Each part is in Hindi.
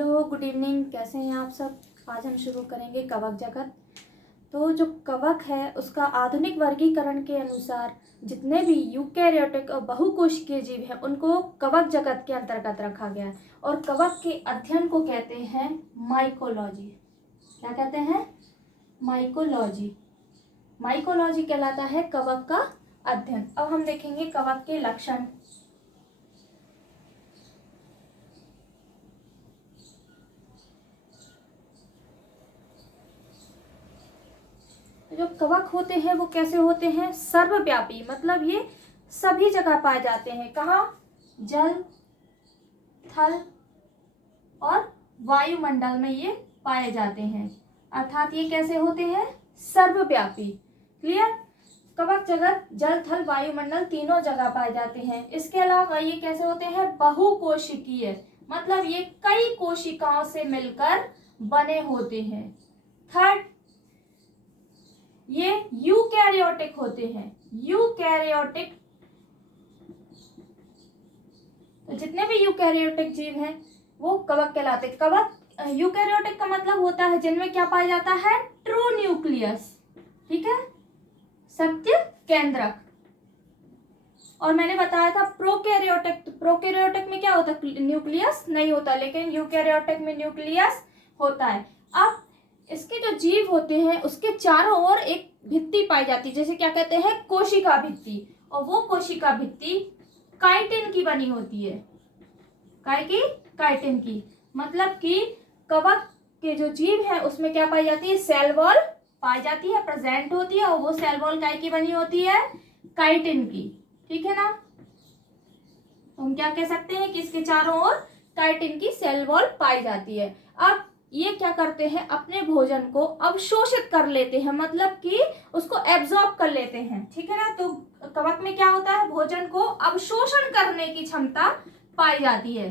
Hello, good evening. कैसे हैं आप सब। आज हम शुरू करेंगे कवक जगत। तो जो कवक है उसका आधुनिक वर्गीकरण के अनुसार जितने भी यूकैरियोटिक और बहुकोशिकीय जीव हैं उनको कवक जगत के अंतर्गत रखा गया है। और कवक के अध्ययन को कहते हैं माइकोलॉजी। क्या कहते हैं? माइकोलॉजी। माइकोलॉजी कहलाता है कवक का अध्ययन। अब हम देखेंगे कवक के लक्षण। जो कवक होते हैं वो कैसे होते हैं? सर्वव्यापी, मतलब ये सभी जगह पाए जाते हैं। कहाँ? जल, थल और वायुमंडल में ये पाए जाते हैं। अर्थात ये कैसे होते हैं? सर्वव्यापी। क्लियर? कवक जगत जल, थल, वायुमंडल तीनों जगह पाए जाते हैं। इसके अलावा ये कैसे होते हैं? बहुकोशिकीय, मतलब ये कई कोशिकाओं से मिलकर बने होते हैं। थर्ड, ये यूकैरियोटिक होते हैं। यूकैरियोटिक, तो जितने भी यूकैरियोटिक जीव हैं वो कवक कहलाते हैं। कवक यूकैरियोटिक का मतलब होता है जिनमें क्या पाया जाता है? True nucleus. ठीक है, सत्य केंद्रक। और मैंने बताया था प्रोकैरियोटिक, तो प्रोकैरियोटिक में क्या होता है? न्यूक्लियस नहीं होता, लेकिन यूकैरियोटिक में न्यूक्लियस होता है। अब इसके जो जीव होते हैं उसके चारों ओर एक भित्ति पाई जाती है, जैसे क्या कहते हैं? कोशिका भित्ति। और वो कोशिका भित्ति काइटिन की बनी होती है। काय की? काइटिन की। मतलब कि कवक के जो जीव है उसमें क्या पाई जाती है? सेल वॉल पाई जाती है, प्रेजेंट होती है। और वो सेल वॉल काय की बनी होती है? काइटिन की। ठीक है ना? तो हम क्या कह सकते हैं कि इसके चारों ओर काइटिन की सेल वॉल पाई जाती है। अब ये क्या करते हैं? अपने भोजन को अवशोषित कर लेते हैं, मतलब कि उसको एब्जॉर्ब कर लेते हैं। ठीक है ना? तो कवक में क्या होता है? भोजन को अवशोषण करने की क्षमता पाई जाती है।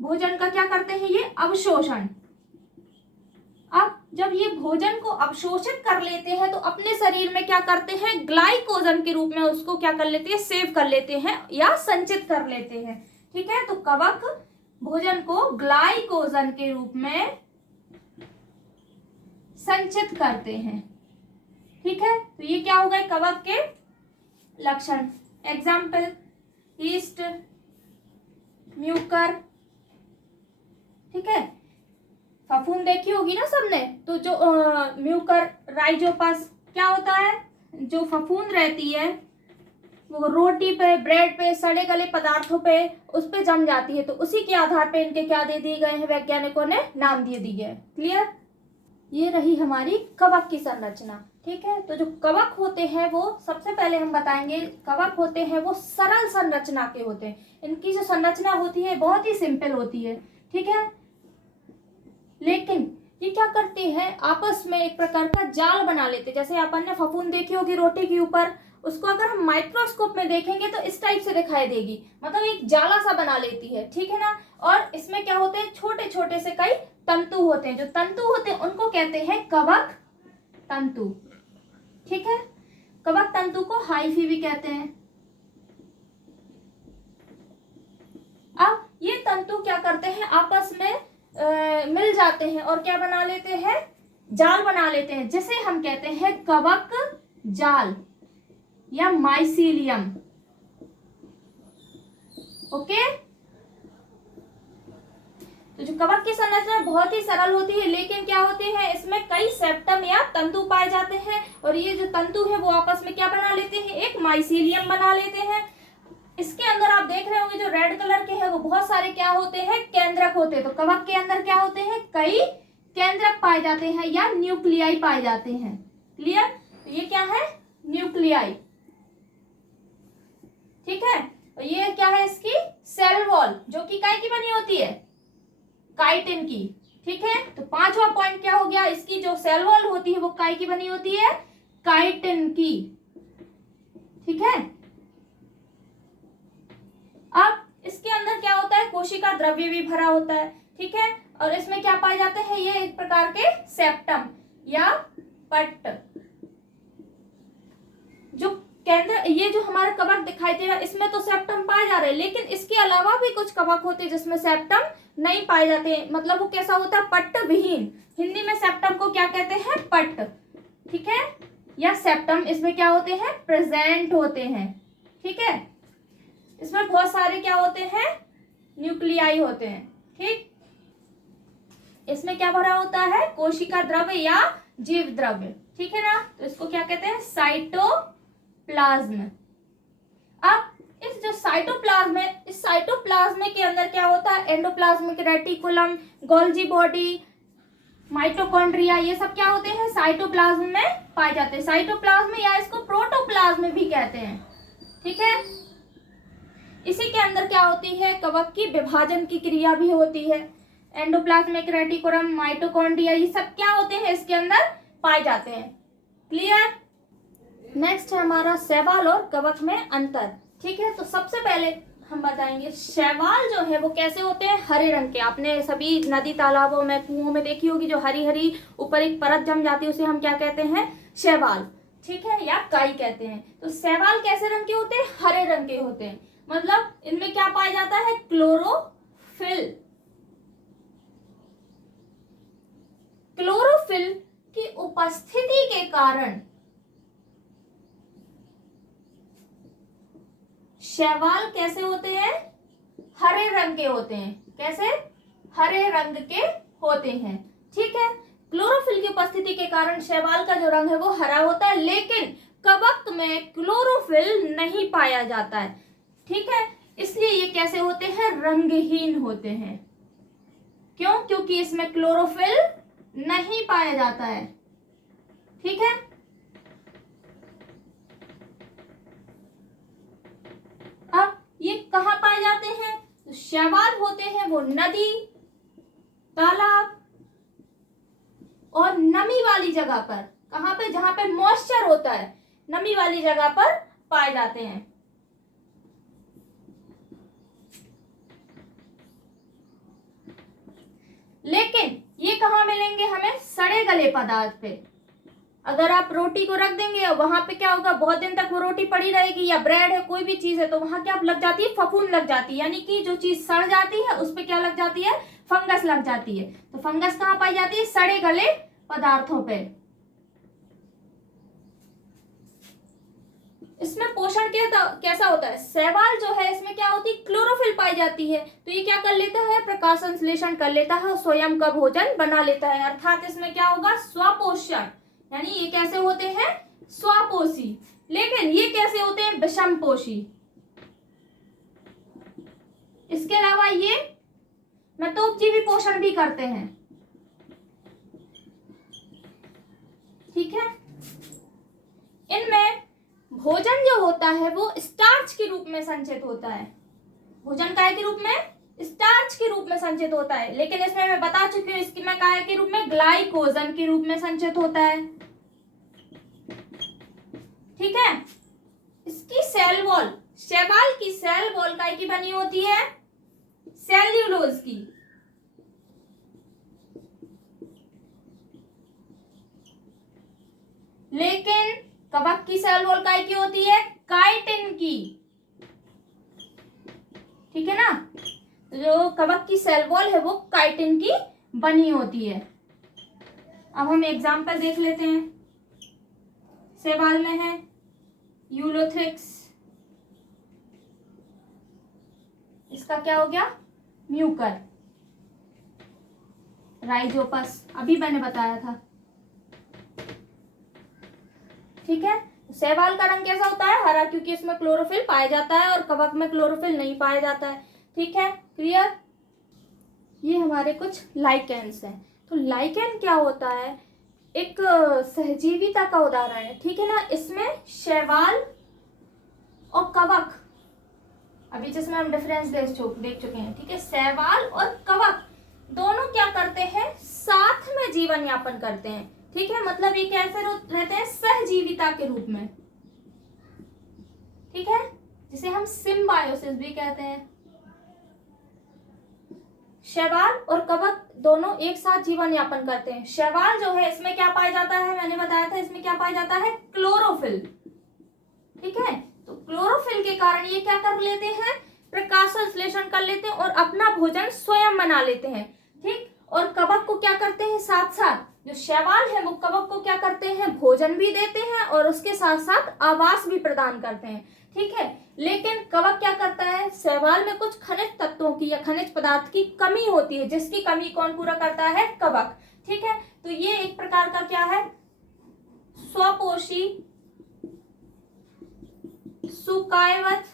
भोजन का क्या करते हैं? ये अवशोषण। अब जब ये भोजन को अवशोषित कर लेते हैं तो अपने शरीर में क्या करते हैं? ग्लाइकोजन के रूप में उसको क्या कर लेते हैं? सेव कर लेते हैं या संचित कर लेते हैं। ठीक है, तो कवक भोजन को ग्लाइकोजन के रूप में संचित करते हैं। ठीक है, तो ये क्या हो गए कवक के लक्षण। Example: east, Mucor. ठीक है, फफूंद देखी होगी ना सबने। तो जो म्यूकर, राइजोपस क्या होता है? जो फफूंद रहती है वो रोटी पे, ब्रेड पे, सड़े गले पदार्थों पे उस पे जम जाती है। तो उसी के आधार पे इनके क्या दे दिए गए हैं? वैज्ञानिकों ने नाम दिए दिए। क्लियर? ये रही हमारी कवक की संरचना। ठीक है, तो जो कवक होते हैं वो सबसे पहले हम बताएंगे, कवक होते हैं वो सरल संरचना के होते हैं। इनकी जो संरचना होती है बहुत ही सिंपल होती है। ठीक है, लेकिन ये क्या करते हैं? आपस में एक प्रकार का जाल बना लेते हैं। जैसे अपन ने फफूंद देखी होगी रोटी के ऊपर, उसको अगर हम माइक्रोस्कोप में देखेंगे तो इस टाइप से दिखाई देगी, मतलब एक जाला सा बना लेती है। ठीक है ना? और इसमें क्या होते हैं? छोटे छोटे से कई तंतु होते हैं। जो तंतु होते हैं उनको कहते हैं कवक तंतु। ठीक है, कवक तंतु को हाइफी भी कहते हैं। अब ये तंतु क्या करते हैं? आपस में मिल जाते हैं और क्या बना लेते हैं? जाल बना लेते हैं, जिसे हम कहते हैं कवक जाल या माइसीलियम। ओके, तो जो कवक की संरचना बहुत ही सरल होती है, लेकिन क्या होती है? इसमें कई सेप्टम या तंतु पाए जाते हैं। और ये जो तंतु है वो आपस में क्या बना लेते हैं? एक माइसीलियम बना लेते हैं। इसके अंदर आप देख रहे होंगे जो रेड कलर के हैं वो बहुत सारे क्या होते हैं? केंद्रक होते हैं। तो कवक के अंदर क्या होते हैं? कई केंद्रक पाए जाते हैं या न्यूक्लियाई पाए जाते हैं। क्लियर? तो ये क्या है? न्यूक्लियाई। ठीक है, और ये क्या है? इसकी सेल वॉल जो कि काय की बनी होती है? काइटिन की। ठीक है, तो पांचवा पॉइंट क्या हो गया? इसकी जो सेल वॉल होती है वो काय की बनी होती है? काइटिन की। ठीक है, अब इसके अंदर क्या होता है? कोशिका द्रव्य भी भरा होता है। ठीक है, और इसमें क्या पाए जाते हैं? ये एक प्रकार के सेप्टम या पट्ट। जो केंद्र, ये जो हमारा कवक दिखाई दे रहा है इसमें तो सेप्टम पाए जा रहे हैं, लेकिन इसके अलावा भी कुछ कवक होते हैं जिसमें सेप्टम नहीं पाए जाते, मतलब वो कैसा होता है, पट्ट विहीन। हिंदी में सेप्टम को क्या कहते हैं, पट्ट, ठीक है, या सेप्टम इसमें क्या होते हैं, प्रेजेंट होते हैं, ठीक है। इसमें बहुत सारे क्या होते हैं, न्यूक्लियाई होते हैं, ठीक। इसमें क्या भरा होता है, कोशिका द्रव्य या जीव द्रव्य, ठीक है ना। तो इसको क्या कहते हैं, साइटोप्लाज्म। अब इस जो साइटोप्लाज्म है, इस साइटोप्लाज्म के अंदर क्या होता है, endoplasmic reticulum, Golgi body, mitochondria, ये सब क्या होते हैं, साइटोप्लाज्म में पाए जाते हैं। साइटोप्लाज्म या इसको प्रोटोप्लाज्म भी कहते हैं, ठीक है। इसी के अंदर क्या होती है, कवक की विभाजन की क्रिया भी होती है। एंडोप्लाज्मिक रेटिकुलम, माइटोकॉन्ड्रिया, ये सब क्या होते हैं, इसके अंदर पाए जाते हैं। क्लियर। नेक्स्ट है हमारा शैवाल और कवक में अंतर, ठीक है। तो सबसे पहले हम बताएंगे शैवाल जो है वो कैसे होते हैं, हरे रंग के। आपने सभी नदी तालाबों में, कुओं में देखी होगी, जो हरी हरी ऊपर एक परत जम जाती है, उसे हम क्या कहते हैं, शैवाल, ठीक है, या काई कहते हैं। तो शैवाल कैसे रंग के होते हैं, हरे रंग के होते हैं। मतलब इनमें क्या पाया जाता है, क्लोरोफिल। क्लोरोफिल की उपस्थिति के कारण शैवाल कैसे होते हैं, हरे रंग के होते हैं। कैसे, हरे रंग के होते हैं, ठीक है। क्लोरोफिल की उपस्थिति के कारण शैवाल का जो रंग है वो हरा होता है, लेकिन कवक में क्लोरोफिल नहीं पाया जाता है, ठीक है। इसलिए ये कैसे होते हैं, रंगहीन होते हैं। क्यों, क्योंकि इसमें क्लोरोफिल नहीं पाया जाता है, ठीक है। अब ये कहाँ पाए जाते हैं, तो शैवाल होते हैं वो नदी, तालाब और नमी वाली जगह पर। कहाँ पे, जहां पे मॉइस्चर होता है, नमी वाली जगह पर पाए जाते हैं। लेकिन ये कहाँ मिलेंगे हमें, सड़े गले पदार्थ पे। अगर आप रोटी को रख देंगे और वहां पे क्या होगा, बहुत दिन तक वो रोटी पड़ी रहेगी, या ब्रेड है, कोई भी चीज है, तो वहां क्या लग जाती है, फफूंद लग जाती है। यानी कि जो चीज सड़ जाती है उस पे क्या लग जाती है, फंगस लग जाती है। तो फंगस कहाँ पाई जाती है, सड़े गले पदार्थों पे। इसमें पोषण कैसा होता है, शैवाल जो है इसमें क्या होती है, क्लोरोफिल पाई जाती है। तो ये क्या कर लेता है, प्रकाश संश्लेषण कर लेता है और स्वयं का भोजन बना लेता है। अर्थात इसमें क्या होगा, स्वपोषण, यानी ये कैसे होते हैं, स्वपोषी। लेकिन ये कैसे होते हैं, विषमपोषी। इसके अलावा ये मितोपजीवी पोषण भी करते हैं, ठीक है। इनमें भोजन जो होता है वो स्टार्च के रूप में संचित होता है। भोजन काय के रूप में, स्टार्च के रूप में संचित होता है। लेकिन इसमें मैं बता चुकी हूँ, इसकी मैं काय के रूप में, ग्लाइकोजन के रूप में संचित होता है, ठीक है। इसकी सेल वॉल, शैवाल की सेल वॉल काय की बनी होती है, सेल्यूलोज की। लेकिन कवक की सेल वॉल काय की होती है, काइटिन की, ठीक है ना। जो कवक की सेल वॉल है वो काइटिन की बनी होती है। अब हम एग्जांपल देख लेते हैं। शैवाल में है यूलोथ्रिक्स, इसका क्या हो गया, म्यूकर। राइजोपस, अभी मैंने बताया था, ठीक है। शैवाल का रंग कैसा होता है, हरा, क्योंकि इसमें क्लोरोफिल पाया जाता है और कवक में क्लोरोफिल नहीं पाया जाता है, ठीक है। क्लियर। ये हमारे कुछ लाइकेन्स हैं। तो लाइकेन क्या होता है, एक सहजीविता का उदाहरण है, ठीक है ना। इसमें शैवाल और कवक, अभी जिसमें हम डिफरेंस देख चुके हैं, ठीक है। शैवाल और कवक दोनों क्या करते हैं, साथ में जीवन यापन करते हैं, ठीक है। मतलब ये कैसे रहते हैं, सहजीविता के रूप में, ठीक है, जिसे हम सिम्बायोसिस भी कहते हैं। शैवाल और कवक दोनों एक साथ जीवन यापन करते हैं। शैवाल जो है इसमें क्या पाया जाता है, मैंने बताया था, इसमें क्या पाया जाता है, क्लोरोफिल, ठीक है। तो क्लोरोफिल के कारण ये क्या कर लेते हैं, प्रकाश संश्लेषण कर लेते हैं और अपना भोजन स्वयं बना लेते हैं। ठीक, और कवक को क्या करते हैं, साथ साथ जो शैवाल है वो कवक को क्या करते हैं, भोजन भी देते हैं और उसके साथ साथ आवास भी प्रदान करते हैं। ठीक है, लेकिन कवक क्या करता है, शैवाल में कुछ खनिज तत्वों की या खनिज पदार्थ की कमी होती है, जिसकी कमी कौन पूरा करता है, कवक। ठीक है, तो ये एक प्रकार का क्या है, स्वपोषी सुकायवत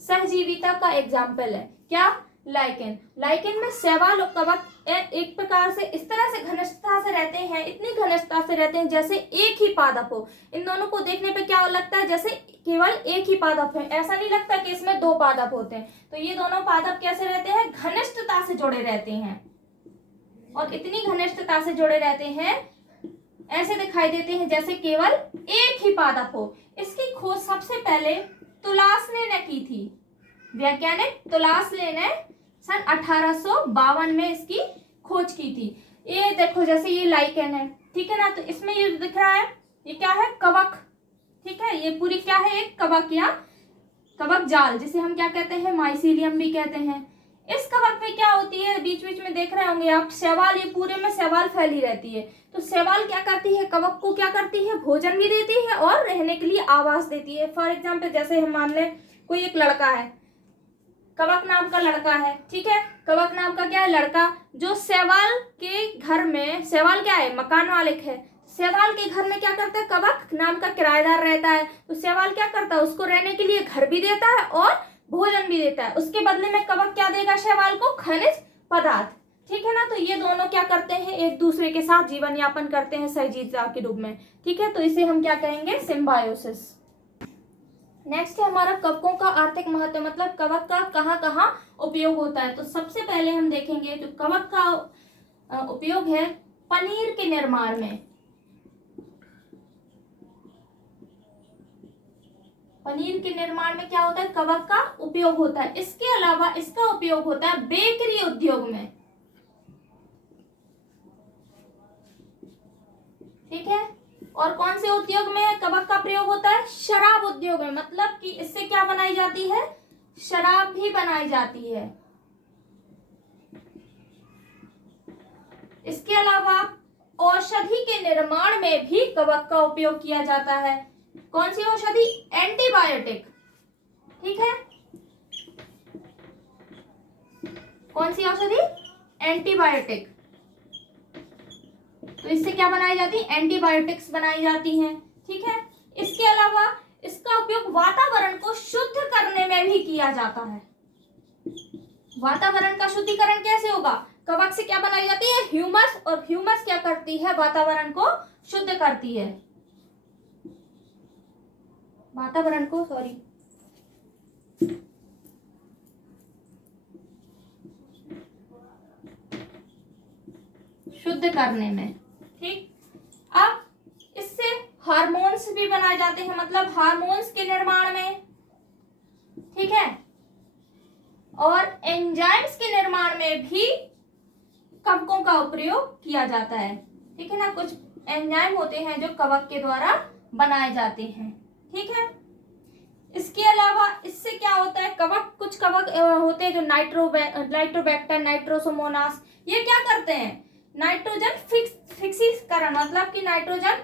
सहजीविता का एग्जाम्पल है। क्या, लाइकेन। लाइकेन में शैवाल और कवक एक प्रकार से इस तरह से घनिष्ठता से रहते हैं, इतनी घनिष्ठता से रहते हैं जैसे एक ही पादप हो। इन दोनों को देखने पे क्या लगता है, जैसे केवल एक ही पादप है, ऐसा नहीं लगता कि इसमें दो पादप होते हैं। तो ये दोनों पादप कैसे रहते हैं, घनिष्ठता से जुड़े रहते हैं, और इतनी घनिष्ठता से जुड़े रहते हैं, ऐसे दिखाई देते हैं जैसे केवल एक ही पादप हो। इसकी खोज सबसे पहले तुलासले ने की थी, वैज्ञानिक तुलासले ने सन 1852 में इसकी खोज की थी। ये देखो जैसे ये लाइकेन है, ठीक है ना, तो इसमें ये दिख रहा है, ये क्या है, कवक। ठीक है, ये पूरी क्या है, एक कवक या कवक जाल, जिसे हम क्या कहते हैं, माइसीलियम भी कहते हैं। इस कवक में क्या होती है, बीच बीच में देख रहे होंगे आप, शैवाल, ये पूरे में शैवाल फैली रहती है। तो शैवाल क्या करती है, कवक को क्या करती है, भोजन भी देती है और रहने के लिए आवास देती है। फॉर एग्जाम्पल जैसे हम मान लें कोई एक लड़का है, कवक नाम का लड़का है, ठीक है, कवक नाम का क्या है, लड़का, जो शैवाल के घर में, शैवाल क्या है, मकान मालिक है, शैवाल के घर में क्या करता है, कवक नाम का किराएदार रहता है। तो शैवाल क्या करता है, उसको रहने के लिए घर भी देता है और भोजन भी देता है। उसके बदले में कवक क्या देगा शैवाल को, खनिज पदार्थ। ठीक है ना, तो ये दोनों क्या करते हैं, एक दूसरे के साथ जीवन यापन करते हैं सहजीविता के रूप में। ठीक है, तो इसे हम क्या कहेंगे, सिम्बायोसिस। नेक्स्ट है हमारा कवकों का आर्थिक महत्व, मतलब कवक का कहाँ कहाँ उपयोग होता है। तो सबसे पहले हम देखेंगे जो कवक का उपयोग है पनीर के निर्माण में। पनीर के निर्माण में क्या होता है, कवक का उपयोग होता है। इसके अलावा इसका उपयोग होता है बेकरी उद्योग में। ठीक है, और कौन से उद्योग में कवक का प्रयोग होता है, शराब उद्योग में, मतलब कि इससे क्या बनाई जाती है, शराब भी बनाई जाती है। इसके अलावा औषधि के निर्माण में भी कवक का उपयोग किया जाता है। कौन सी औषधि, एंटीबायोटिक। ठीक है, कौन सी औषधि, एंटीबायोटिक। तो इससे क्या बनाई जाती है, एंटीबायोटिक्स बनाई जाती हैं। ठीक है, इसके अलावा इसका उपयोग वातावरण को शुद्ध करने में भी किया जाता है। वातावरण का शुद्धिकरण कैसे होगा, कवक से क्या बनाई जाती है, ह्यूमस, और ह्यूमस क्या करती है, वातावरण को शुद्ध करती है, वातावरण को शुद्ध करने में। ठीक, अब इससे हार्मोन्स भी बनाए जाते हैं, मतलब हार्मोन्स के निर्माण में। ठीक है, और एंजाइम्स के निर्माण में भी कवकों का प्रयोग किया जाता है। ठीक है ना, कुछ एंजाइम होते हैं जो कवक के द्वारा बनाए जाते हैं। ठीक है, इसके अलावा इससे क्या होता है, कवक, कुछ कवक होते हैं जो नाइट्रोबैक्टर, नाइट्रोसोमोनास, ये क्या करते हैं, नाइट्रोजन फिक्सीकरण, मतलब कि नाइट्रोजन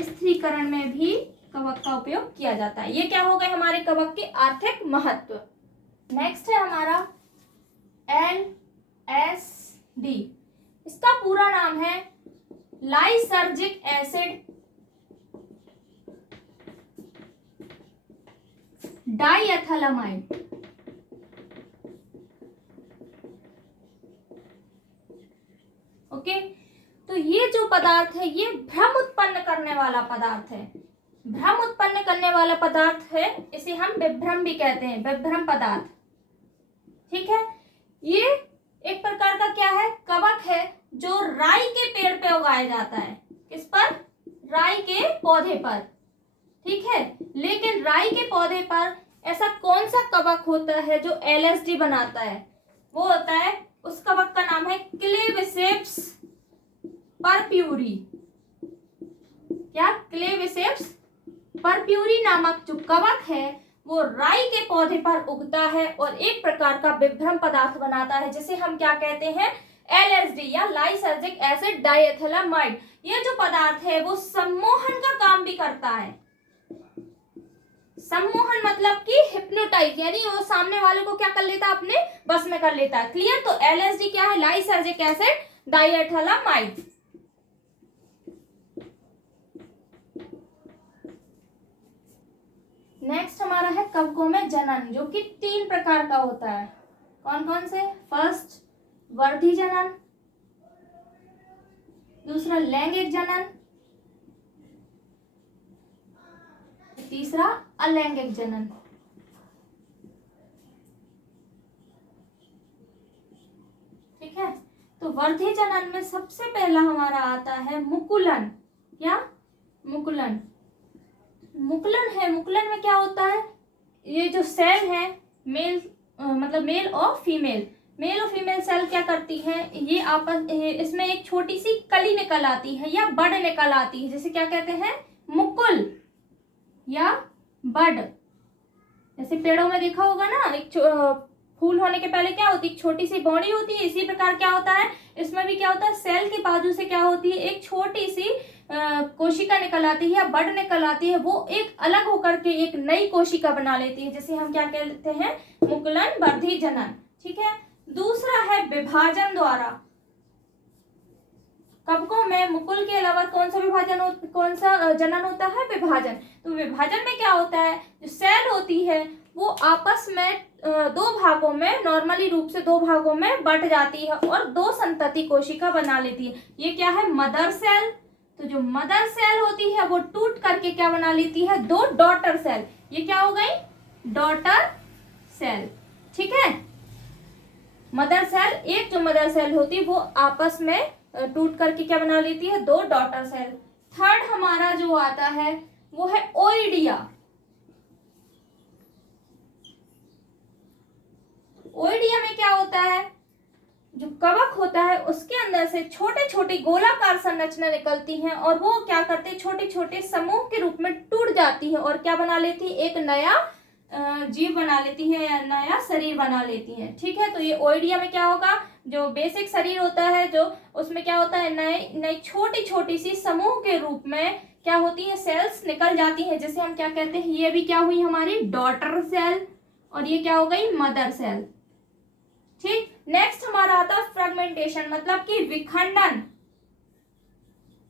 स्थिरीकरण में भी कवक का उपयोग किया जाता है। ये क्या हो गए हमारे कवक के आर्थिक महत्व। नेक्स्ट है हमारा LSD। इसका पूरा नाम है लाइसर्जिक एसिड डाइएथालामाइड। ओके, तो ये जो पदार्थ है ये भ्रम उत्पन्न करने वाला पदार्थ है। भ्रम उत्पन्न करने वाला पदार्थ है, इसे हम विभ्रम भी कहते हैं, विभ्रम पदार्थ। ठीक है, ये एक प्रकार का क्या है, कवक है जो राई के पेड़ पे उगाया जाता है। किस पर, राई के पौधे पर। ठीक है, लेकिन राई के पौधे पर ऐसा कौन सा कवक होता है जो LSD बनाता है, वो होता है, उस कवक का नाम है क्लेविसेप्स परप्यूरी। क्या क्लेविसेप्स परप्यूरी नामक जो कवक है वो राई के पौधे पर उगता है और एक प्रकार का विभ्रम पदार्थ बनाता है, जिसे हम क्या कहते हैं, LSD या लाइसर्जिक एसिड डाइएथिलामाइड। ये जो पदार्थ है वो सम्मोहन का काम भी करता है। सम्मोहन मतलब कि हिप्नोटाइज, यानी वो सामने वाले को क्या कर लेता है, अपने बस में कर लेता है। क्लियर? तो LSD क्या है, लाइसर्जिक एसिड डाइएथिलामाइड। नेक्स्ट हमारा है कवकों में जनन, जो कि 3 प्रकार का होता है। कौन कौन से? फर्स्ट वर्धी जनन, दूसरा लैंगिक जनन, तीसरा अलैंगिक जनन। ठीक है, तो वर्धी जनन में सबसे पहला हमारा आता है मुकुलन। क्या? मुकुलन। मुकुलन है, मुकुलन में क्या होता है, ये जो सेल है मेल मतलब मेल और फीमेल, मेल और फीमेल सेल क्या करती है, ये आपस इसमें एक छोटी सी कली निकल आती है या बड निकल आती है, जिसे क्या कहते हैं, मुकुल या बड। जैसे पेड़ों में देखा होगा ना, एक फूल होने के पहले क्या होती है, एक छोटी सी बॉडी होती है। इसी प्रकार क्या होता है, इसमें भी क्या होता है, सेल के बाजू से क्या होती है, एक छोटी सी कोशिका निकल आती है या बड निकल आती है। वो एक अलग होकर के एक नई कोशिका बना लेती है, जिसे हम क्या कहते हैं, मुकुलन वर्धी जनन। ठीक है। दूसरा है विभाजन द्वारा। कवकों में मुकुल के अलावा कौन सा जनन होता है, विभाजन। तो विभाजन में क्या होता है, जो सेल होती है वो आपस में 2 भागों में, नॉर्मली रूप से 2 भागों में बट जाती है और 2 संतति कोशिका बना लेती है। ये क्या है, मदर सेल। तो जो मदर सेल होती है वो टूट करके क्या बना लेती है, 2 डॉटर सेल। ये क्या हो गई, डॉटर सेल। ठीक है, मदर सेल, एक जो मदर सेल होती है वो आपस में टूट करके क्या बना लेती है, 2 डॉटर सेल। थर्ड हमारा जो आता है वो है ओइडिया। ओइडिया में क्या होता है, जो कवक होता है उसके अंदर से छोटे छोटे गोलाकार संरचना निकलती हैं और वो क्या करते हैं, छोटे छोटे समूह के रूप में टूट जाती है और क्या बना लेती है, एक नया जीव बना लेती है या नया शरीर बना लेती है। ठीक है, तो ये ओइडिया में क्या होगा, जो बेसिक शरीर होता है, जो उसमें क्या होता है, नई छोटी छोटी सी समूह के रूप में क्या होती है, सेल्स निकल जाती है, जिसे हम क्या कहते हैं, ये भी क्या हुई हमारी डॉटर सेल और ये क्या हो गई, मदर सेल। ठीक, नेक्स्ट हमारा आता है फ्रेगमेंटेशन, मतलब कि विखंडन।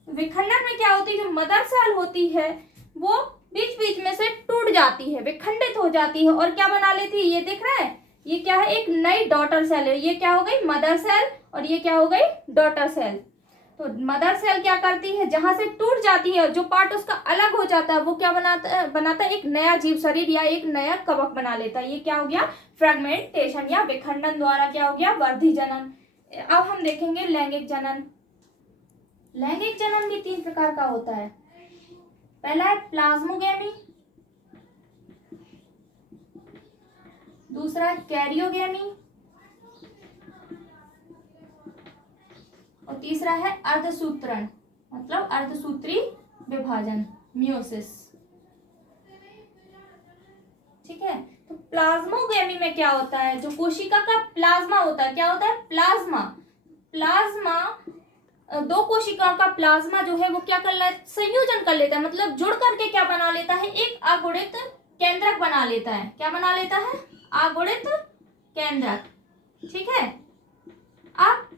विखंडन में क्या होती है, जो मदर सेल होती है वो बीच बीच में से टूट जाती है, विखंडित हो जाती है और क्या बना लेती है, ये दिख रहा है, ये क्या है, एक नई डॉटर सेल है। ये क्या हो गई, मदर सेल और ये क्या हो गई, डॉटर सेल। तो मदर सेल क्या करती है, जहां से टूट जाती है, जो पार्ट उसका अलग हो जाता है वो क्या बनाता है एक नया जीव शरीर या एक नया कवक बना लेता है। ये क्या हो गया, फ्रेगमेंटेशन या विखंडन द्वारा क्या हो गया, वर्धी जनन। अब हम देखेंगे लैंगिक जनन। लैंगिक जनन भी 3 प्रकार का होता है। पहला है प्लाज्मोगेमी, दूसरा है कैरियोगेमी और तीसरा है अर्धसूत्रण, मतलब अर्धसूत्री विभाजन, मियोसिस। ठीक है, तो प्लाज्मोगेमी में क्या होता है, जो कोशिका का प्लाज्मा होता है, क्या होता है, प्लाज्मा 2 कोशिकाओं का प्लाज्मा जो है वो क्या कर लेता है, संयोजन कर लेता है, मतलब जुड़ करके क्या बना लेता है, एक अगुणित केंद्रक बना लेता है। क्या बना लेता है, अगुणित केंद्रक। ठीक है, अब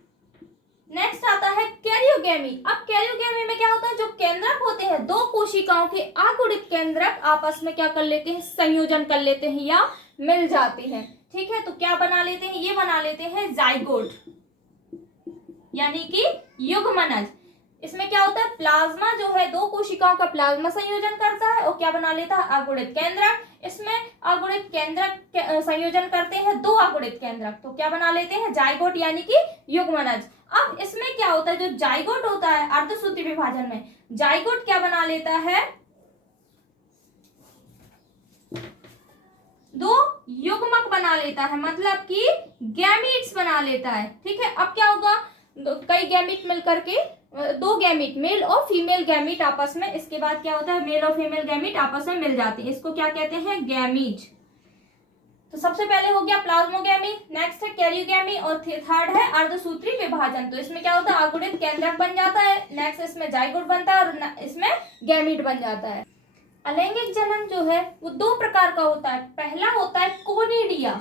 नेक्स्ट आता है कैरियोगेमी। अब कैरियोगेमी में क्या होता है, जो केंद्रक होते हैं, 2 कोशिकाओं के अगुणित केंद्रक आपस में क्या कर लेते हैं, संयोजन कर लेते हैं या मिल जाते हैं। ठीक है, तो क्या बना लेते हैं, ये बना लेते हैं जाइगोट, यानी कि युग्मनज। इसमें क्या होता है, प्लाज्मा जो है 2 कोशिकाओं का प्लाज्मा संयोजन करता है और क्या बना लेता है, अगुणित केंद्रक। इसमें अगुणित केंद्रक संयोजन करते हैं 2 अगुणित केंद्रक, तो क्या बना लेते हैं, जाइगोट यानी कि युग्मनज। अब इसमें क्या होता है, जो जाइगोट होता है अर्धसूत्री विभाजन में, जाइगोट क्या बना लेता है, 2 युग्मक बना लेता है, मतलब कि गैमीट्स बना लेता है। ठीक है, अब क्या होगा, कई गैमीट मिलकर के दो गैमीट, मेल और फीमेल गैमीट आपस में, इसके बाद क्या होता है, मेल और फीमेल गैमीट आपस में मिल जाती है, इसको क्या कहते हैं, गैमीट। तो सबसे पहले हो गया प्लाज्मोगैमी, नेक्स्ट है कैरियोगैमी और थर्ड है अर्धसूत्री विभाजन। तो इसमें क्या होता है, अगुणित केंद्रक बन जाता है, नेक्स्ट इसमें जाइगोट बनता है और इसमें गैमीट बन जाता है। अलैंगिक जनन जो है वो दो प्रकार का होता है, पहला होता है कोनिडिया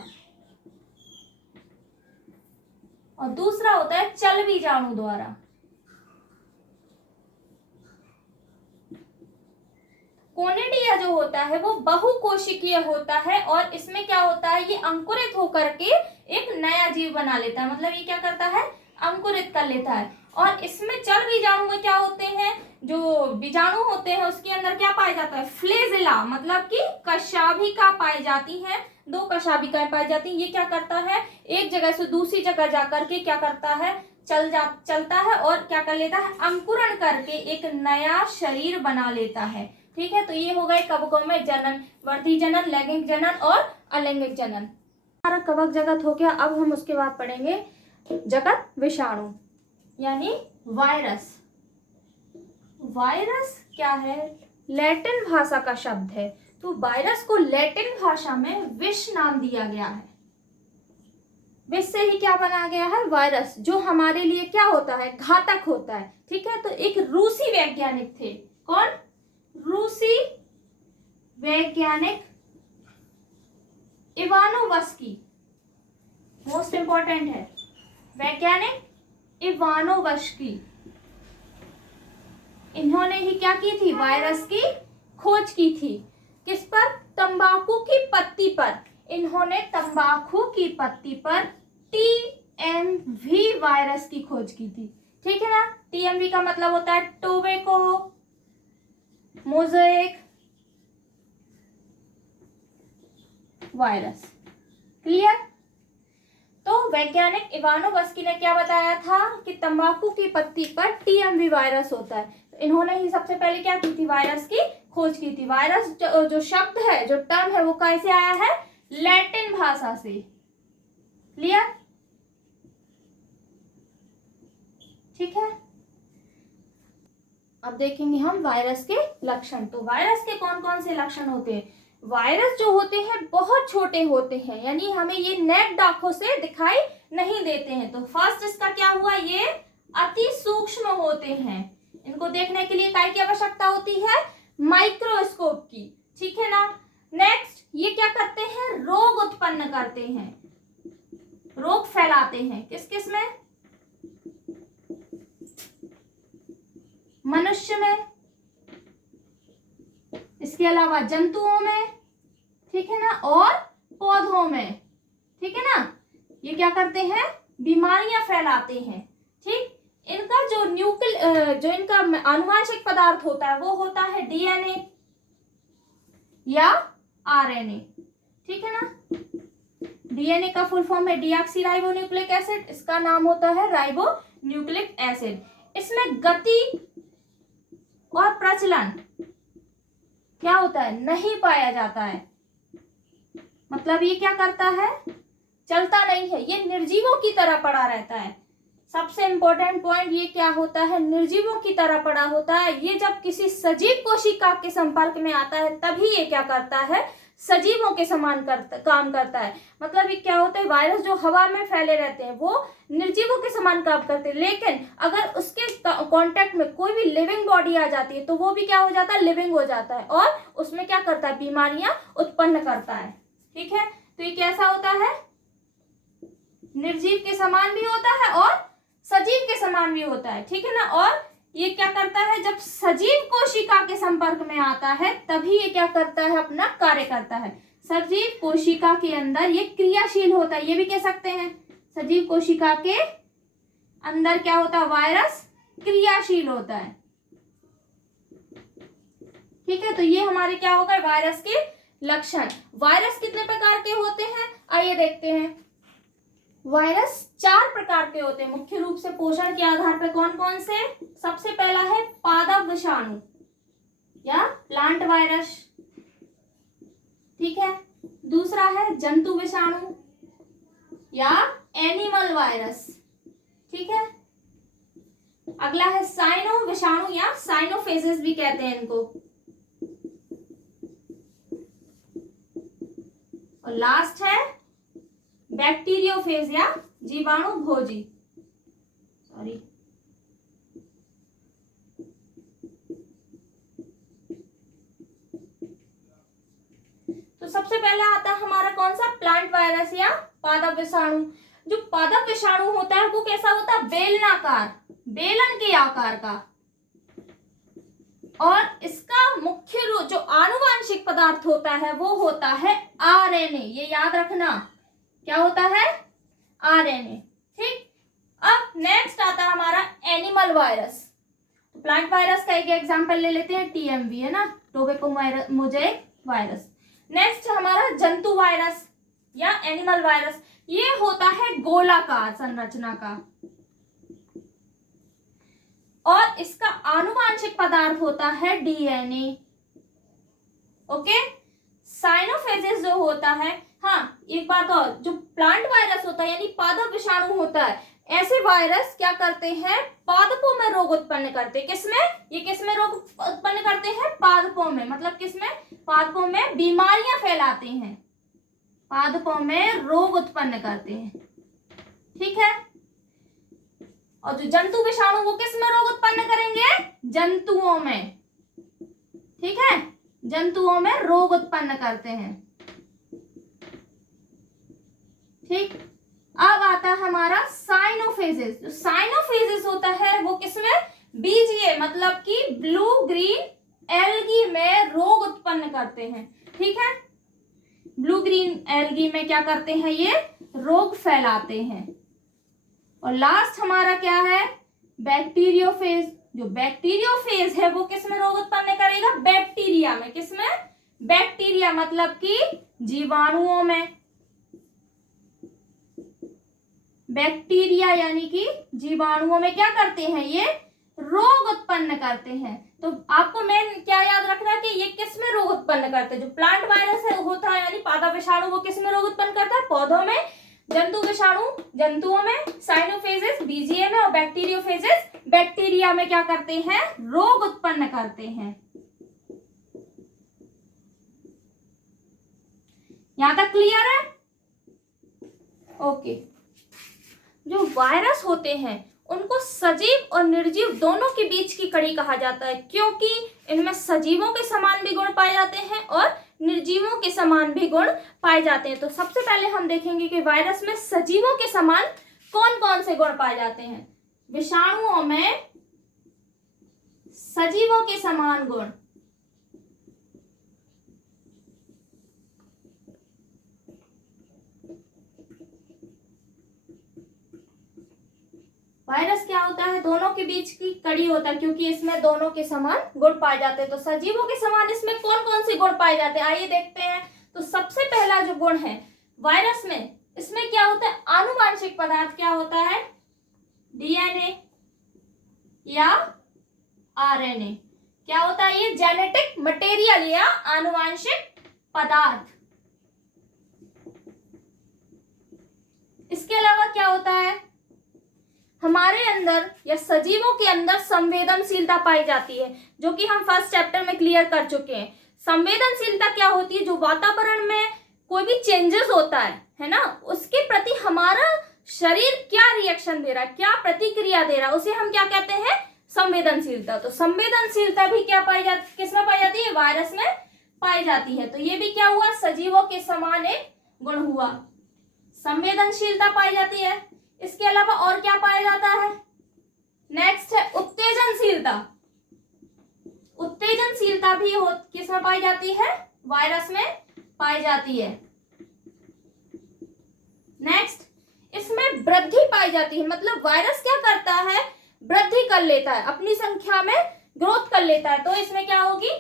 और दूसरा होता है चल बीजाणु द्वारा। कोनिडिया जो होता है वो बहुकोशिकीय होता है और इसमें क्या होता है, ये अंकुरित होकर के एक नया जीव बना लेता है, मतलब ये क्या करता है, अंकुरित कर लेता है। और इसमें चल बीजाणु में क्या होते हैं, जो बीजाणु होते हैं उसके अंदर क्या पाया जाता है, फ्लेजिला, मतलब कि कशाभिका पाई जाती है, दो कशाभिकाएं पाई जाती हैं। ये क्या करता है, एक जगह से दूसरी जगह जाकर के क्या करता है, चलता है और क्या कर लेता है, अंकुरण करके एक नया शरीर बना लेता है। ठीक है, तो ये हो गए कवकों में जनन, वर्धी जनन, लैंगिक जनन और अलैंगिक जनन। हमारा कवक जगत हो गया। अब हम उसके बाद पढ़ेंगे जगत विषाणु यानी वायरस। वायरस क्या है, लैटिन भाषा का शब्द है। तो वायरस को लैटिन भाषा में विष नाम दिया गया है। विष से ही क्या बना गया है, वायरस, जो हमारे लिए क्या होता है, घातक होता है। ठीक है, तो एक रूसी वैज्ञानिक थे, कौन, रूसी वैज्ञानिक इवानोवस्की, मोस्ट इंपॉर्टेंट है, वैज्ञानिक इवानोवस्की, इन्होंने ही क्या की थी, वायरस की खोज की थी। किस पर, तंबाकू की पत्ती पर। इन्होंने तंबाकू की पत्ती पर टीएमवी वायरस की खोज की थी। ठीक है ना, टीएमवी का मतलब होता है टोबैको मोज़ेक वायरस। क्लियर। तो वैज्ञानिक इवानोवस्की ने क्या बताया था कि तंबाकू की पत्ती पर टीएमवी वायरस होता है। इन्होंने ही सबसे पहले क्या की थी, वायरस की खोज की थी। वायरस जो शब्द है, जो टर्म है, वो कैसे आया है, लैटिन भाषा से। क्लियर। ठीक है, अब देखेंगे हम वायरस के लक्षण। तो वायरस के कौन कौन से लक्षण होते हैं। वायरस जो होते हैं बहुत छोटे होते हैं, यानी हमें ये नेट आंखों से दिखाई नहीं देते हैं। तो फर्स्ट इसका क्या हुआ, ये अति सूक्ष्म होते हैं। इनको देखने के लिए काय की आवश्यकता होती है, माइक्रोस्कोप की। ठीक है ना। नेक्स्ट, ये क्या करते हैं, रोग उत्पन्न करते हैं, रोग फैलाते हैं। किस किस में, मनुष्य में, इसके अलावा जंतुओं में, ठीक है ना, और पौधों में। ठीक है ना, ये क्या करते हैं, बीमारियां फैलाते हैं। ठीक, इनका जो इनका आनुवंशिक पदार्थ होता है वो होता है डीएनए या आरएनए। ठीक है ना, डीएनए का फुल फॉर्म है डीऑक्सीराइबोन्यूक्लिक एसिड, इसका नाम होता है राइबोन्यूक्लिक एसिड। इसमें गति और प्रचलन क्या होता है, नहीं पाया जाता है, मतलब ये क्या करता है, चलता नहीं है, ये निर्जीवों की तरह पड़ा रहता है। सबसे इंपॉर्टेंट पॉइंट ये क्या होता है, निर्जीवों की तरह पड़ा होता है। ये जब किसी सजीव कोशिका के संपर्क में आता है तभी ये क्या करता है, सजीवों के समान काम करता है। मतलब ये क्या होता है, वायरस जो हवा में फैले रहते हैं वो निर्जीवों के समान काम करते हैं, लेकिन अगर उसके कांटेक्ट में कोई भी लिविंग बॉडी आ जाती है तो वो भी क्या हो जाता है, लिविंग हो जाता है और उसमें क्या करता है, बीमारियां उत्पन्न करता है। ठीक है, तो ये कैसा होता है, निर्जीव के समान भी होता है और सजीव के समान भी होता है। ठीक है ना, और ये क्या करता है, जब सजीव कोशिका के संपर्क में आता है तभी ये क्या करता है, अपना कार्य करता है। सजीव कोशिका के अंदर ये क्रियाशील होता है, ये भी कह सकते हैं सजीव कोशिका के अंदर क्या होता है, वायरस क्रियाशील होता है। ठीक है, तो ये हमारे क्या होगा, वायरस के लक्षण। वायरस कितने प्रकार के होते हैं, आइए देखते हैं। वायरस 4 प्रकार के होते हैं मुख्य रूप से पोषण के आधार पर। कौन कौन से, सबसे पहला है पादप विषाणु या प्लांट वायरस। ठीक है, दूसरा है जंतु विषाणु या एनिमल वायरस। ठीक है, अगला है साइनो विषाणु या साइनोफेजेस भी कहते हैं इनको। और लास्ट है बैक्टीरियोफेज या जीवाणु भोजी। सॉरी, तो सबसे पहले आता है हमारा कौन सा, प्लांट वायरस या पादप विषाणु। जो पादप विषाणु होता है वो कैसा होता है, बेलनाकार, बेलन के आकार का। और इसका मुख्य रूप जो आनुवांशिक पदार्थ होता है वो होता है आरएनए। ये याद रखना, क्या होता है, आरएनए। ठीक, अब नेक्स्ट आता है हमारा एनिमल वायरस। तो प्लांट वायरस का एक एग्जांपल ले लेते हैं, टीएमवी है ना, टोबैको मोज़ेक वायरस। नेक्स्ट हमारा जंतु वायरस या एनिमल वायरस। ये होता है गोलाकार संरचना का और इसका आनुवांशिक पदार्थ होता है डीएनए। ओके, साइनोफेजेस जो होता है, हाँ एक बात और, जो प्लांट वायरस होता है यानी पादप विषाणु होता है, ऐसे वायरस क्या करते हैं, पादपों में रोग उत्पन्न करते हैं। किसमें, ये किसमें रोग उत्पन्न करते हैं, पादपों में। मतलब किसमें, पादपों में बीमारियां फैलाते हैं, पादपों में रोग उत्पन्न करते हैं। ठीक है, और जो जंतु विषाणु वो किसमें रोग उत्पन्न करेंगे, जंतुओं में। ठीक है, जंतुओं में रोग उत्पन्न करते हैं। ठीक, अब आता है हमारा साइनोफेजेस। जो साइनोफेजेस होता है वो किसमें, बीजीए मतलब कि ब्लू ग्रीन एल्गी में रोग उत्पन्न करते हैं। ठीक है, ब्लू ग्रीन एल्गी में क्या करते हैं, ये रोग फैलाते हैं। और लास्ट हमारा क्या है, बैक्टीरियोफेज। जो बैक्टीरियोफेज है वो किसमें रोग उत्पन्न करेगा, बैक्टीरिया में। किसमें, बैक्टीरिया मतलब कि जीवाणुओं में। बैक्टीरिया यानी कि जीवाणुओं में क्या करते हैं, ये रोग उत्पन्न करते हैं। तो आपको मेन क्या याद रखना है कि ये किस में रोग उत्पन्न करते हैं। जो प्लांट वायरस है होता है यानी पादप विषाणु, वो किस में रोग उत्पन्न करता है, पौधों में। जंतु विषाणु जंतुओं में, साइनोफेजेस बीजीए में, और बैक्टीरियोफेजेस बैक्टीरिया में क्या करते हैं, रोग उत्पन्न करते हैं। यहां तक क्लियर है? ओके, जो वायरस होते हैं उनको सजीव और निर्जीव दोनों के बीच की कड़ी कहा जाता है, क्योंकि इनमें सजीवों के समान भी गुण पाए जाते हैं और निर्जीवों के समान भी गुण पाए जाते हैं। तो सबसे पहले हम देखेंगे कि वायरस में सजीवों के समान कौन कौन से गुण पाए जाते हैं। विषाणुओं में सजीवों के समान गुण, वायरस क्या होता है, दोनों के बीच की कड़ी होता है, क्योंकि इसमें दोनों के समान गुण पाए जाते हैं। तो सजीवों के समान इसमें कौन कौन से गुण पाए जाते हैं, आइए देखते हैं। तो सबसे पहला जो गुण है वायरस में, इसमें क्या होता है, आनुवांशिक पदार्थ क्या होता है, डीएनए या आरएनए। क्या होता है, ये जेनेटिक मटेरियल या आनुवांशिक पदार्थ। इसके अलावा क्या होता है, हमारे अंदर या सजीवों के अंदर संवेदनशीलता पाई जाती है, जो कि हम फर्स्ट चैप्टर में क्लियर कर चुके हैं। संवेदनशीलता क्या होती है, जो वातावरण में कोई भी चेंजेस होता है ना, उसके प्रति हमारा शरीर क्या रिएक्शन दे रहा है, क्या प्रतिक्रिया दे रहा है, उसे हम क्या कहते हैं, संवेदनशीलता। तो संवेदनशीलता भी क्या पाई जाती, किसमें पाई जाती है, वायरस में पाई जाती है। तो ये भी क्या हुआ, सजीवों के समान एक गुण हुआ, संवेदनशीलता पाई जाती है। इसके अलावा और क्या पाया जाता है, नेक्स्ट है उत्तेजनशीलता। उत्तेजनशीलता भी किसमें पाई जाती है, वायरस में पाई जाती है। नेक्स्ट, इसमें वृद्धि पाई जाती है, मतलब वायरस क्या करता है, वृद्धि कर लेता है, अपनी संख्या में ग्रोथ कर लेता है। तो इसमें क्या होगी,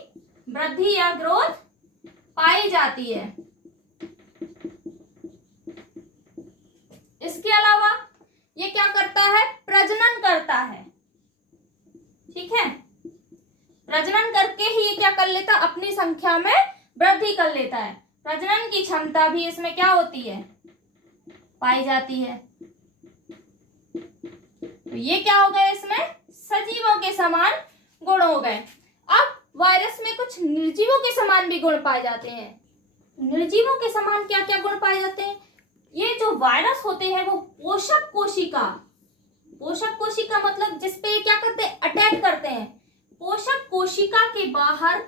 वृद्धि या ग्रोथ पाई जाती है। इसके अलावा ये क्या करता है, प्रजनन करता है। ठीक है, प्रजनन करके ही ये क्या कर लेता है, अपनी संख्या में वृद्धि कर लेता है। प्रजनन की क्षमता भी इसमें क्या होती है, पाई जाती है। तो ये क्या हो गया, इसमें सजीवों के समान गुण हो गए। अब वायरस में कुछ निर्जीवों के समान भी गुण पाए जाते हैं। निर्जीवों के समान क्या क्या गुण पाए जाते हैं? ये जो वायरस होते हैं वो पोषक कोशिका मतलब जिसपे ये क्या करते हैं, अटैक करते हैं। पोषक कोशिका के बाहर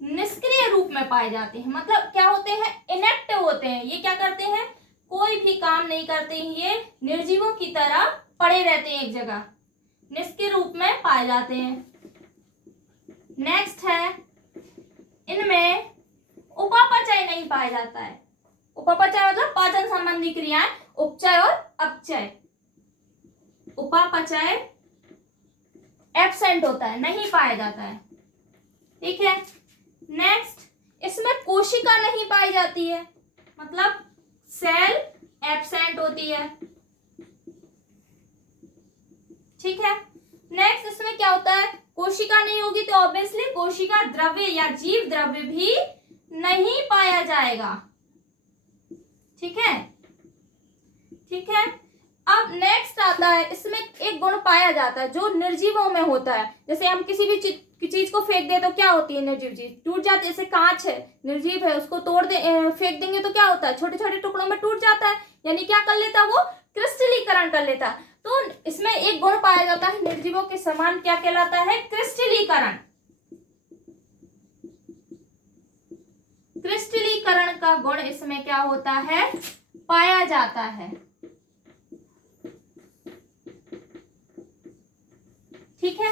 निष्क्रिय रूप में पाए जाते हैं, मतलब क्या होते हैं, इनेक्टिव होते हैं। ये क्या करते हैं, कोई भी काम नहीं करते हैं, ये निर्जीवों की तरह पड़े रहते हैं एक जगह, निष्क्रिय रूप में पाए जाते हैं। नेक्स्ट है, इनमें उपापचय नहीं पाया जाता है। उपापचय मतलब पाचन संबंधी क्रियाएं, उपचय और अपचय। उपापचय एब्सेंट होता है, नहीं पाया जाता है। ठीक है। नेक्स्ट, इसमें कोशिका नहीं पाई जाती है, मतलब सेल एब्सेंट होती है। ठीक है। नेक्स्ट, इसमें क्या होता है, कोशिका नहीं होगी तो ऑब्वियसली कोशिका द्रव्य या जीव द्रव्य भी नहीं पाया जाएगा। ठीक है। ठीक है। अब नेक्स्ट आता है, इसमें एक गुण पाया जाता है जो निर्जीवों में होता है। जैसे हम किसी भी चीज को फेंक दे तो क्या होती है, निर्जीव चीज टूट जाती है। जैसे कांच है, निर्जीव है, उसको तोड़ दे फेंक देंगे तो क्या होता है, छोटे छोटे टुकड़ों में टूट जाता है, यानी क्या कर लेता है, वो क्रिस्टलीकरण कर लेता है। तो इसमें एक गुण पाया जाता है निर्जीवों के समान, क्या कहलाता है, क्रिस्टलीकरण। क्रिस्टलीकरण का गुण इसमें क्या होता है, पाया जाता है। ठीक है।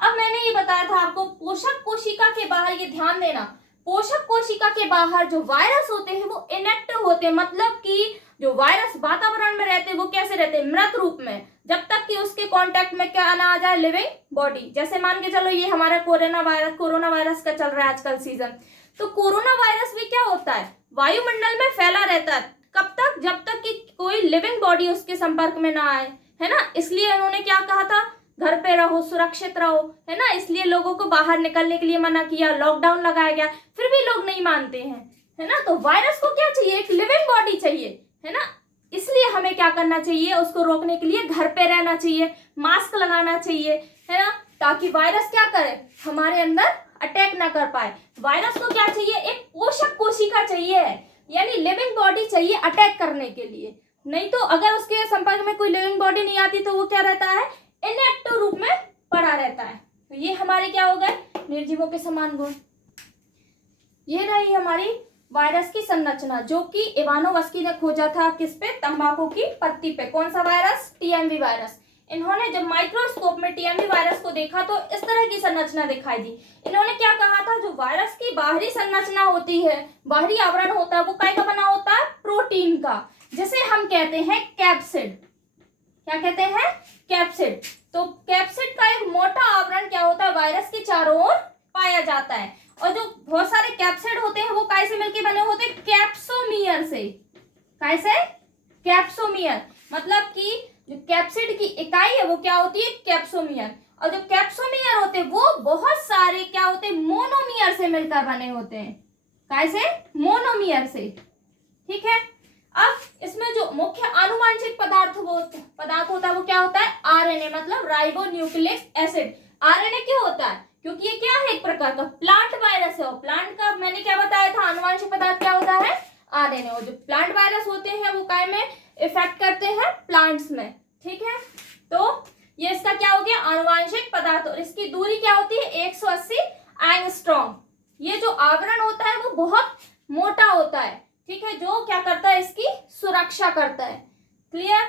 अब मैंने ये बताया था आपको पोषक कोशिका के बाहर, ये ध्यान देना, पोषक कोशिका के बाहर जो वायरस होते हैं वो इनेक्टिव होते हैं, मतलब कि जो वायरस वातावरण में रहते हैं वो कैसे रहते हैं, मृत रूप में, जब तक कि उसके कांटेक्ट में क्या ना आ जाए, लिविंग बॉडी। जैसे मान के चलो ये हमारा कोरोना वायरस का चल रहा है आजकल सीजन, तो कोरोना वायरस भी क्या होता है, वायुमंडल में फैला रहता है। कब तक, जब तक कि कोई लिविंग बॉडी उसके संपर्क में ना आए, है ना। इसलिए उन्होंने क्या कहा था, घर पे रहो, सुरक्षित रहो, है ना। इसलिए लोगों को बाहर निकलने के लिए मना किया, लॉकडाउन लगाया गया, फिर भी लोग नहीं मानते हैं, है ना। तो वायरस को क्या चाहिए, एक लिविंग बॉडी चाहिए, है ना। इसलिए हमें क्या करना चाहिए, उसको रोकने के लिए घर पे रहना चाहिए, मास्क लगाना चाहिए, है ना, ताकि वायरस क्या करे, हमारे अंदर अटैक ना कर पाए। वायरस को क्या चाहिए, एक पोषक कोशिका चाहिए, यानी लिविंग बॉडी चाहिए अटैक करने के लिए। नहीं तो अगर उसके संपर्क में कोई लिविंग बॉडी नहीं आती तो वो क्या रहता है, इनएक्टिव रूप में पड़ा रहता है। तो ये हमारे क्या हो गए, निर्जीवों के समान गुण। ये रही हमारी वायरस की संरचना, जो कि इवानोवस्की ने खोजा था, किस पे, तंबाकू की पत्ती पे। कौन सा वायरस, टीएमवी वायरस। इन्होंने जब माइक्रोस्कोप में टीएमवी वायरस को देखा तो इस तरह की संरचना दिखाई दी। इन्होंने क्या कहा था, जो वायरस की बाहरी संरचना होती है, बाहरी आवरण होता है, वो काय का बना होता है, प्रोटीन का, जिसे हम कहते हैं कैप्सिड। क्या कहते हैं, कैप्सिड। तो कैप्सिड का एक मोटा आवरण क्या होता है, वायरस के चारों ओर पाया जाता है। और जो बहुत सारे कैप्सिड होते हैं वो काय से मिलके बने होते हैं, कैप्सोमियर से। काय से, कैप्सोमियर, मतलब कि जो कैप्सिड की इकाई है वो क्या होती है, कैप्सोमियर। और जो कैप्सोमियर होते हैं वो बहुत सारे क्या होते हैं, मोनोमियर से मिलकर बने होते हैं। काय से, मोनोमियर से। ठीक है। अब इसमें जो मुख्य आनुवांशिक पदार्थ होता है वो क्या होता है, आरएनए, मतलब राइबो न्यूक्लिक एसिड। आरएनए क्यों होता है, क्योंकि ये क्या है, एक प्रकार का प्लांट वायरस है। और प्लांट का मैंने क्या बताया था, आनुवांशिक पदार्थ क्या होता है, आरएनए। और जो प्लांट वायरस होते हैं वो काय में इफेक्ट करते हैं, प्लांट्स में। ठीक है। तो ये इसका क्या हो गया, आनुवांशिक पदार्थ। और इसकी दूरी क्या होती है, 180 एंगस्ट्रॉम। ये जो आवरण होता है वो बहुत मोटा होता है, ठीक है, जो क्या करता है, इसकी सुरक्षा करता है। क्लियर।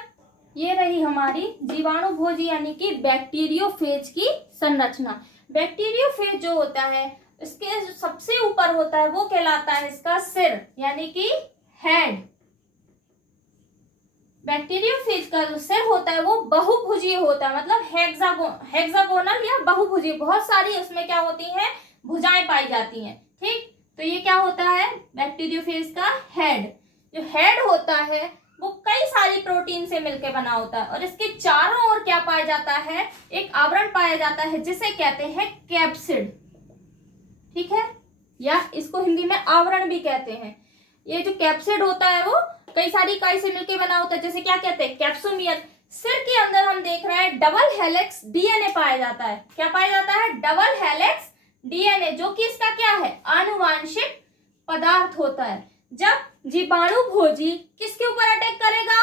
ये रही हमारी जीवाणुभोजी यानी कि बैक्टीरियोफेज की संरचना। बैक्टीरियोफेज जो होता है, इसके सबसे ऊपर होता है वो कहलाता है इसका सिर, यानी कि हेड। बैक्टीरियोफेज का जो सिर होता है वो बहुभुजीय होता है, मतलब हेक्सागोनल या बहुभुजीय। बहुत सारी उसमें क्या होती हैं, भुजाएं पाई जाती हैं। ठीक। तो ये क्या होता है, बैक्टीरियोफेज का हेड। जो हेड होता है वो कई सारी प्रोटीन से मिलकर बना होता है। और इसके चारों ओर क्या पाया जाता है, एक आवरण पाया जाता है जिसे कहते हैं कैप्सिड। ठीक है, या इसको हिंदी में आवरण भी कहते हैं। ये जो कैप्सिड होता है वो कई सारी इकाई से मिलकर बना होता है, जैसे क्या कहते हैं, कैप्सोमियर। सिर के अंदर हम देख रहे हैं डबल हेलिक्स डीएनए पाया जाता है। क्या पाया जाता है? डबल हेलिक्स डीएनए, जो कि इसका क्या है? आनुवांशिक पदार्थ होता है। जब जीवाणु भोजी किसके ऊपर अटैक करेगा?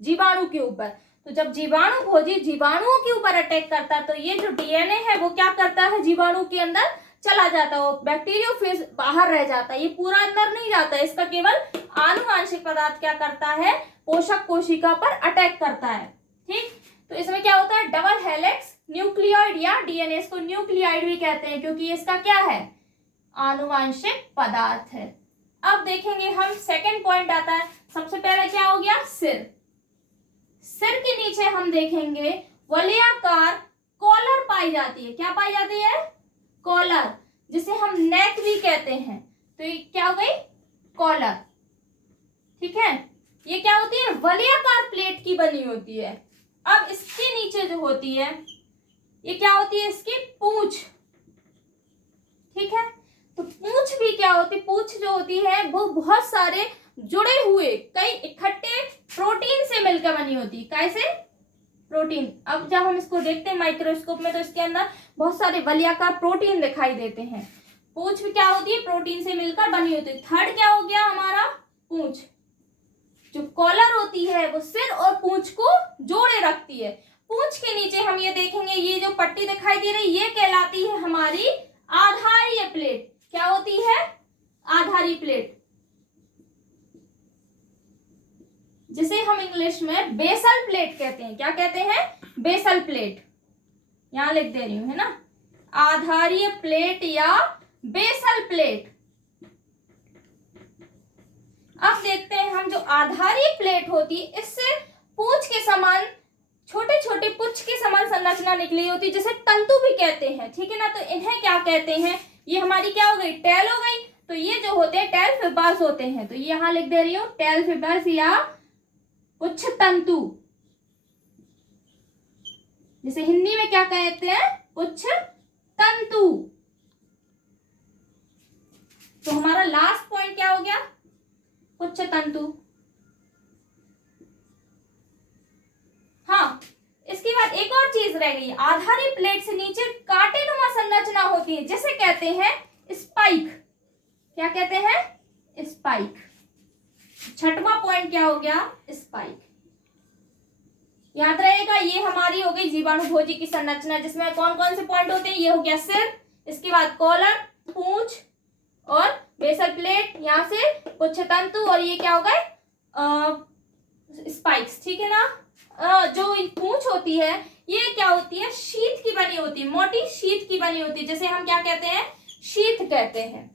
जीवाणु के ऊपर। तो जब जीवाणु भोजी जीवाणुओं के ऊपर अटैक करता है तो ये जो डीएनए है वो क्या करता है? जीवाणु के अंदर चला जाता है, वो बैक्टीरियोफेज बाहर रह जाता है, ये पूरा अंदर नहीं जाता है। इसका केवल आनुवांशिक पदार्थ क्या करता है? पोषक कोशिका पर अटैक करता है। ठीक, तो इसमें क्या होता है? डबल हेलिक्स न्यूक्लियोइड या डीएनए, इसको न्यूक्लियोइड भी कहते हैं क्योंकि इसका क्या है? आनुवांशिक पदार्थ है। अब देखेंगे हम, सेकंड पॉइंट आता है। सबसे पहले क्या हो गया? सिर। सिर के नीचे हम देखेंगे वलयाकार कॉलर पाई जाती है। क्या पाई जाती है? कॉलर, जिसे हम नेक भी कहते हैं। तो ये क्या हो गई? कॉलर। ठीक है, ये क्या होती है? वलयाकार प्लेट की बनी होती है। अब इसके नीचे जो होती है ये क्या होती है? इसकी पूंछ। ठीक है, तो पूंछ भी क्या होती है? पूंछ जो होती है वो बहुत सारे जुड़े हुए कई इकट्ठे प्रोटीन से मिलकर बनी होती है। कैसे? प्रोटीन। अब जब हम इसको देखते हैं माइक्रोस्कोप में तो इसके अंदर बहुत सारे वलयाकार प्रोटीन दिखाई देते हैं। पूंछ भी क्या होती है? प्रोटीन से मिलकर बनी होती है। थर्ड क्या हो गया हमारा? पूंछ। जो कॉलर होती है वो सिर और पूंछ को जोड़े रखती है। पूंछ के नीचे हम ये देखेंगे, ये जो पट्टी दिखाई दे रही है ये कहलाती है हमारी आधारीय प्लेट। क्या होती है? आधारीय प्लेट, जिसे हम इंग्लिश में बेसल प्लेट कहते हैं। क्या कहते हैं? Basal plate. यहां लिख दे रही हूं, है ना, आधारीय प्लेट या बेसल प्लेट। अब देखते हैं हम, जो आधारीय प्लेट होती है इससे पूंछ के समान छोटे छोटे पुच्छ के समान संरचना निकली होती है, जिसे तंतु भी कहते हैं। ठीक है ना, तो इन्हें क्या कहते हैं? ये हमारी क्या हो गई? टेल हो गई। तो ये जो होते हैं टेल फिबर्स होते हैं। तो ये यहां लिख दे रही हूं, टेल फिबर्स या पुच्छ तंतु, जिसे हिंदी में क्या कहते हैं? पुच्छ तंतु। तो हमारा लास्ट पॉइंट क्या हो गया? पुच्छ तंतु। हाँ, इसके बाद एक और चीज रह गई। आधारीय प्लेट से नीचे कांटेनुमा संरचना होती है, जिसे कहते हैं स्पाइक। क्या कहते हैं? स्पाइक। छठवां पॉइंट क्या हो गया? स्पाइक। याद रहेगा, ये हमारी हो गई जीवाणु भोजी की संरचना, जिसमें कौन कौन से पॉइंट होते हैं? ये हो गया सिर, इसके बाद कॉलर, पूंछ और बेसल प्लेट, यहां से पुच्छ तंतु, और ये क्या हो गए? स्पाइक्स। ठीक है ना। जो पूंछ होती है ये क्या होती है? शीत की बनी होती है, मोटी शीत की बनी होती है, जिसे हम क्या कहते हैं? शीत कहते हैं।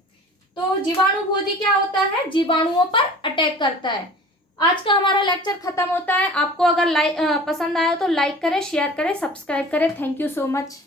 तो जीवाणु भोजी क्या होता है? जीवाणुओं पर अटैक करता है। आज का हमारा लेक्चर खत्म होता है। आपको अगर पसंद आया तो लाइक करें, शेयर करें, सब्सक्राइब करें। Thank you so much.